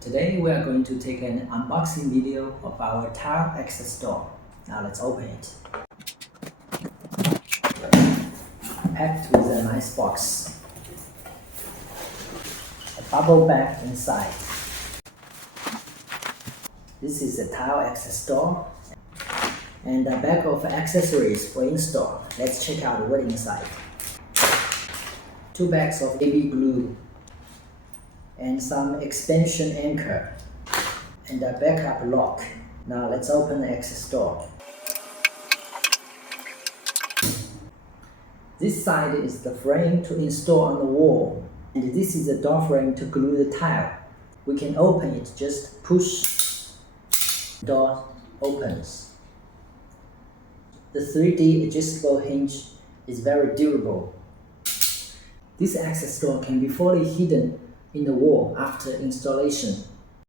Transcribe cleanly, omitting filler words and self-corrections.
Today we are going to take an unboxing video of our Gyptek-Access door. Now let's open it. Packed with a nice box. A bubble bag inside. This is a Gyptek-Access door and a bag of accessories for install. Let's check out what inside. 2 bags of AB glue and some expansion anchor and a backup lock. Now let's open the access door. This side is the frame to install on the wall, and this is the door frame to glue the tile. We can open it, just push, door opens. The 3D adjustable hinge is very durable. This access door can be fully hidden in the wall after installation.